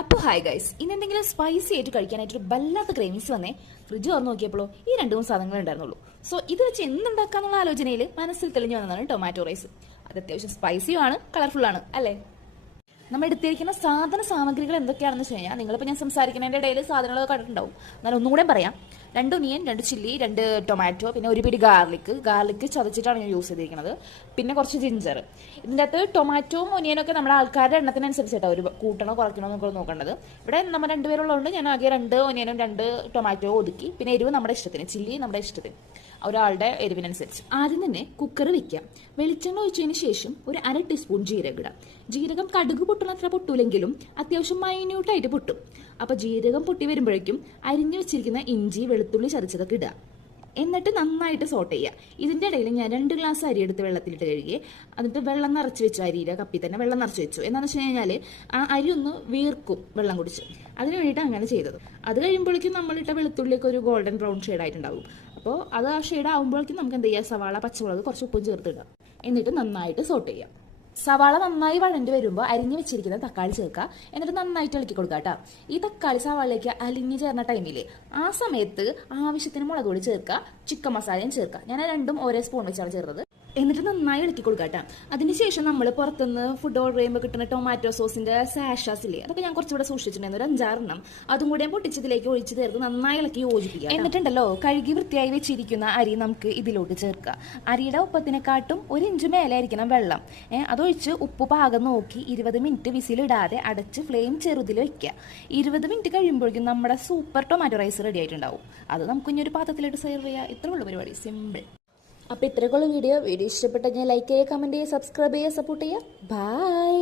അപ്പോൾ hi guys, ഇന്ന് എന്തെങ്കിലും സ്പൈസി ആയിട്ട് കഴിക്കാനായിട്ട് ഒരു വല്ലാത്ത ക്രേവിങ്സ് വന്നേ. ഫ്രിഡ്ജ് തുറന്ന് നോക്കിയപ്പോഴോ ഈ രണ്ടു മൂന്ന് സാധനങ്ങൾ ഉണ്ടായിരുന്നുള്ളൂ. സോ ഇത് വെച്ച് എന്തുണ്ടാക്കാന്നുള്ള ആലോചനയിൽ മനസ്സിൽ തെളിഞ്ഞു വന്നതാണ് ടൊമാറ്റോ റൈസ്. അത് അത്യാവശ്യം സ്പൈസിയുമാണ്, കളർഫുള്ളാണ് അല്ലേ. നമ്മൾ എടുത്തിരിക്കുന്ന സാമഗ്രികൾ എന്തൊക്കെയാണെന്ന് വെച്ച് കഴിഞ്ഞാൽ, നിങ്ങളിപ്പോൾ ഞാൻ സംസാരിക്കുന്നതിൻ്റെ ഇടയിൽ സാധനങ്ങളൊക്കെ കണ്ടിട്ടുണ്ടാവും. എന്നാൽ ഒന്നുകൂടെ പറയാം. 2 ഒനിയൻ, 2 ചില്ലി, 2 ടൊമാറ്റോ, പിന്നെ ഒരു പിടി ഗാർലിക്ക് ചതച്ചിട്ടാണ് ഞാൻ യൂസ് ചെയ്തിരിക്കുന്നത്. പിന്നെ കുറച്ച് ജിഞ്ചർ. ഇതിൻ്റെ അകത്ത് ടൊമാറ്റോയും ഒനിയനൊക്കെ നമ്മുടെ ആൾക്കാരുടെ എണ്ണത്തിനനുസരിച്ചിട്ടാണ് ഒരു കൂട്ടണോ കുറയ്ക്കണോ എന്നൊക്കെ നോക്കേണ്ടത്. ഇവിടെ നമ്മൾ 2 പേരുള്ളതുകൊണ്ട് ഞാൻ ആകെ 2 ഒനിയനും 2 ടൊമാറ്റോ ഒതുക്കി. പിന്നെ എരിവ് നമ്മുടെ ഇഷ്ടത്തിന്, ചില്ലി നമ്മുടെ ഇഷ്ടത്തിന്, ഒരാളുടെ എരിവിനനുസരിച്ച്. ആദ്യം തന്നെ കുക്കർ വെക്കാം. വെളിച്ചെണ്ണ ഒഴിച്ചതിന് ശേഷം ഒരു 1/2 ടീസ്പൂൺ ജീരകം ഇടാം. ജീരകം കടുക് പൊട്ടുന്നത്ര പൊട്ടൂലെങ്കിലും അത്യാവശ്യം മൈന്യൂട്ടായിട്ട് പൊട്ടും. അപ്പോൾ ജീരകം പൊട്ടി വരുമ്പോഴേക്കും അരിഞ്ഞു വെച്ചിരിക്കുന്ന ഇഞ്ചി, വെളുത്തുള്ളി ചതച്ചതൊക്കെ ഇടുക. എന്നിട്ട് നന്നായിട്ട് സോട്ട് ചെയ്യുക. ഇതിൻ്റെ ഇടയിൽ ഞാൻ 2 ഗ്ലാസ് അരി എടുത്ത് വെള്ളത്തിലിട്ട് കഴുകി, എന്നിട്ട് വെള്ളം നിറച്ച് വെച്ചു. അരിയുടെ കപ്പി തന്നെ വെള്ളം നിറച്ച് വെച്ചു. എന്താണെന്ന് വെച്ച് കഴിഞ്ഞാൽ ആ അരി ഒന്ന് വീർക്കും വെള്ളം കുടിച്ച്. അതിന് വേണ്ടിയിട്ട് അങ്ങനെ ചെയ്തത്. അത് കഴിയുമ്പോഴേക്കും നമ്മളിട്ട വെളുത്തുള്ളിയൊക്കെ ഒരു ഗോൾഡൻ ബ്രൗൺ ഷെയ്ഡായിട്ടുണ്ടാവും. അപ്പോൾ അത് ആ ഷെയ്ഡ് ആകുമ്പോഴേക്കും നമുക്ക് എന്ത് ചെയ്യുക, സവാള, പച്ചമുളക്, കുറച്ച് ഉപ്പും ചേർത്തിടുക. എന്നിട്ട് നന്നായിട്ട് സോട്ട് ചെയ്യാം. സവാള നന്നായി വഴണ്ടി വരുമ്പോൾ അരിഞ്ഞു വെച്ചിരിക്കുന്ന തക്കാളി ചേർക്കുക. എന്നിട്ട് നന്നായിട്ട് ഇളക്കി കൊടുക്കുക കേട്ടോ. ഈ തക്കാളി സവാളയിലേക്ക് അലിഞ്ഞു ചേർന്ന ടൈമിൽ ആ സമയത്ത് ആവശ്യത്തിന് മുളക് പൊടി ചേർക്കുക, ചിക്കൻ മസാലയും ചേർക്കുക. ഞാൻ രണ്ടും ഒരേ സ്പൂൺ വെച്ചാണ് ചേർത്തത്. എന്നിട്ട് നന്നായി ഇളക്കി കൊടുക്കുക കേട്ടോ. അതിനുശേഷം നമ്മൾ പുറത്തുനിന്ന് ഫുഡ് ഓർഡർ ചെയ്യുമ്പോൾ കിട്ടുന്ന ടൊമാറ്റോ സോസിന്റെ സാഷാസ് ഇല്ലേ, അതൊക്കെ ഞാൻ കുറച്ചുകൂടെ സൂക്ഷിച്ചിട്ടുണ്ടായിരുന്നു, ഒരു 5-6 അതും കൂടെ പൊട്ടിച്ചതിലേക്ക് ഒഴിച്ച് ചേർത്ത് നന്നായി ഇളക്കി യോജിപ്പിക്കുക. എന്നിട്ടുണ്ടല്ലോ, കഴുകി വൃത്തിയായി വെച്ചിരിക്കുന്ന അരി നമുക്ക് ഇതിലോട്ട് ചേർക്കുക. അരിയുടെ ഒപ്പത്തിനെക്കാട്ടും 1 ഇഞ്ച് മേലെ ആയിരിക്കണം വെള്ളം. അതൊഴിച്ച് ഉപ്പ് പാകം നോക്കി 20 മിനിറ്റ് വിസിലിടാതെ അടച്ച് ഫ്ലെയിം ചെറുതിൽ വെക്കുക. 20 മിനിറ്റ് കഴിയുമ്പോഴേക്കും നമ്മുടെ സൂപ്പർ ടൊമാറ്റോ റൈസ് റെഡി ആയിട്ടുണ്ടാവും. അത് നമുക്ക് ഇനി ഒരു പാത്രത്തിലിട്ട് സെർവ് ചെയ്യുക. ഇത്രയുള്ള പരിപാടി, സിമ്പിൾ. അപ്പോൾ ഇത്രയ്ക്കുള്ള വീഡിയോ ഇഷ്ടപ്പെട്ടെങ്കിൽ ലൈക്ക് ചെയ്യുക, കമൻറ്റ് ചെയ്യുക, സബ്സ്ക്രൈബ് ചെയ്യുക, സപ്പോർട്ട് ചെയ്യുക. ബൈ.